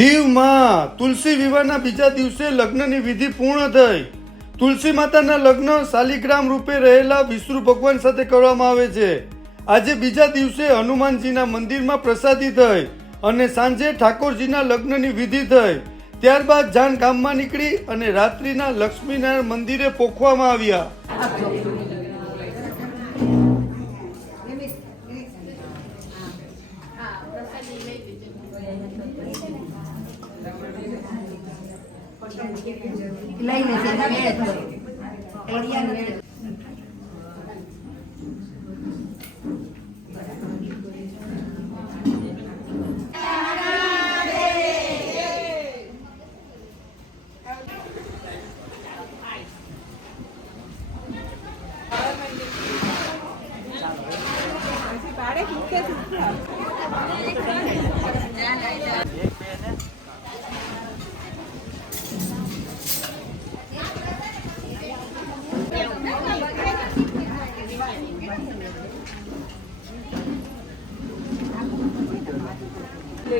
દીવમાં તુલસી વિવાહના બીજા દિવસે લગ્નની વિધિ પૂર્ણ થઈ. તુલસી માતાના લગ્ન શાલિગ્રામ રૂપે રહેલા વિષ્ણુ ભગવાન સાથે કરવામાં આવે છે. આજે બીજા દિવસે હનુમાનજીના મંદિરમાં પ્રસાદી થઈ અને સાંજે ઠાકોરજીના લગ્નની વિધિ થઈ. ત્યારબાદ જાન ગામમાં નીકળી અને રાત્રિના લક્ષ્મીનારાયણ મંદિરે પોખવામાં આવ્યા. લઈને સીધા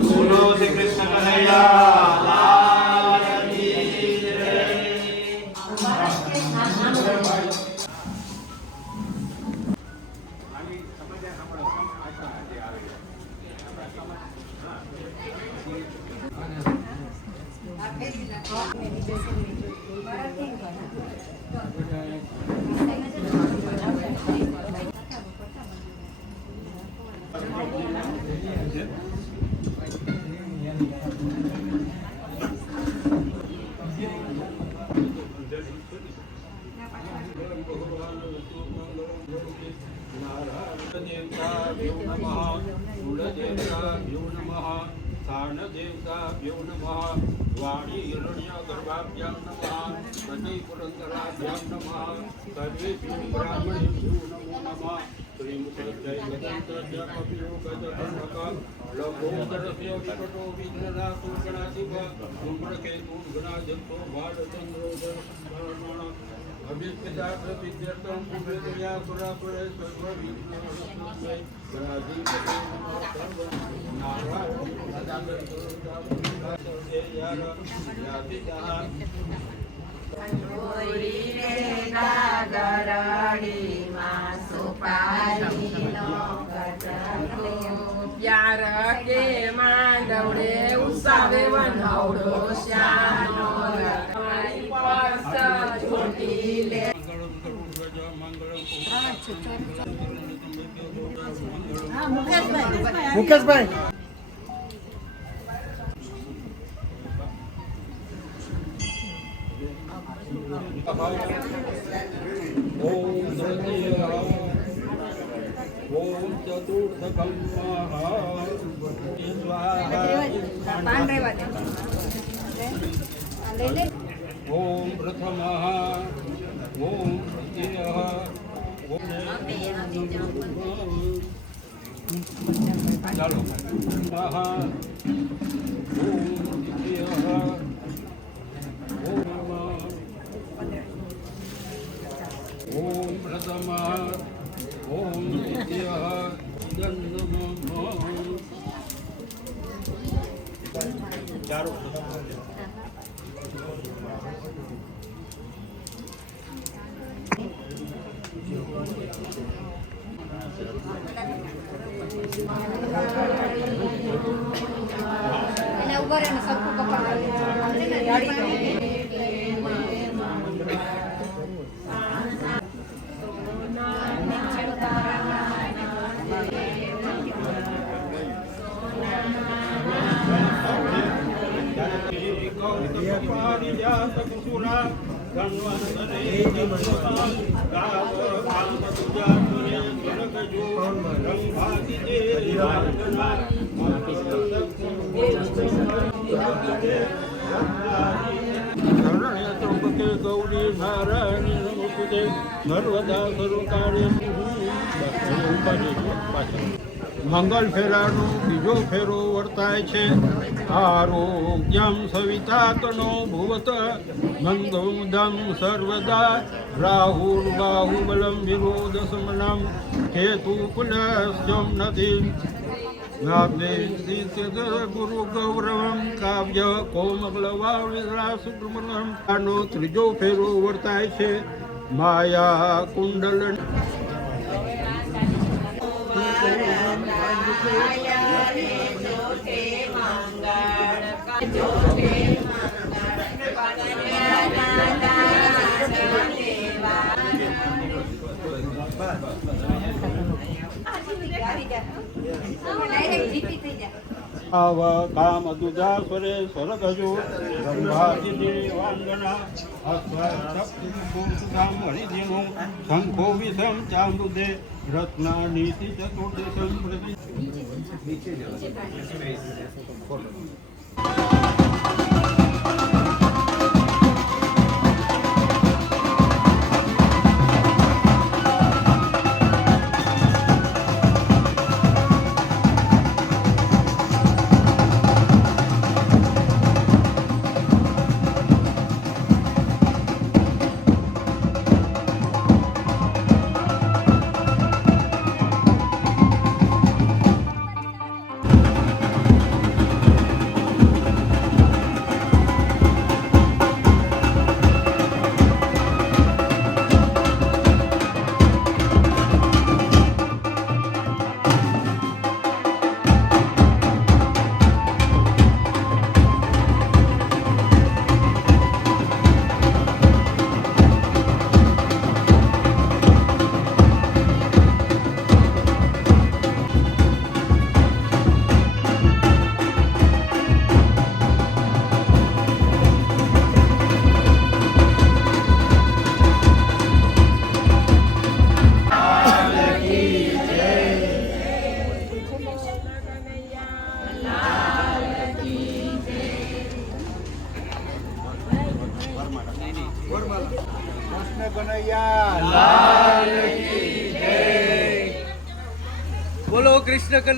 Uno de વાણી હિરણ્યગર્ભાભ્યામ નમઃ સતી પુરંદરાભ્યામ નમઃ સર્વેભ્યો બ્રાહ્મણેભ્યો નમો નમઃ ભાલચંદ્રો દર્શનાણ અભિષ્પિતા પ્રવિદ્યર્થમ પુણ્યદયા પુરાપુરે સર્વ વિઘ્નોષય ગણાધિપતે નમઃ સર્વ નારાયણ સદાનંદ ગુરુદાસ યાર યાતિતા પ્યાર કે માંડવડે ઉસાવે વનવડો શ્યાનો તમારી પાસ છોટી લે મુકેશભાઈ. ઓમ ચતુર્થકમ સ્વાહા ઓમ પ્રથમ ઓમ ઓમ ચાલો સ્વાહા ઓમ દ્વિતીયઃ ઓમ નમઃ ઓમ પ્રથમઃ ઓમ દ્વિતીયઃ ગંધમઃ એને ઊભા રહીને સરખું પકડવાનું. ગૌરી નમસ્તે નર્મદા સર્વકાર્ય મંગલ ફેરાનો બીજો ફેરો વર્તાય છે. આરોગ્યમ સવિતાકનો ભુવત મંગમદમ સર્વદા, રાહુલ બાહુબલમ વિરોધ સમનમ કેતુ પુલસ્યમ નથી ગુરુ ગૌરવમ, કાવ્ય સુબ્રમણ્યમ. આનો ત્રીજો ફેરો વર્તાય છે. માયા કુંડલ ડાયરેક્ટ જીતી થઈ જાય આવ કામ દુજા સ્વરે સ્વરગજો બ્રહ્માદિ વાંગના અસ્વમ હરિજનો શંખો વિષમ ચામૃદે રત્ના નીતિ ચતુર્દશમ પ્રતિ બોલો કૃષ્ણ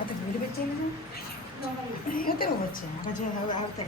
അത് വീട് വെച്ചിരുന്നു എത്ര കുറച്ച് പക്ഷേ അവിടുത്തെ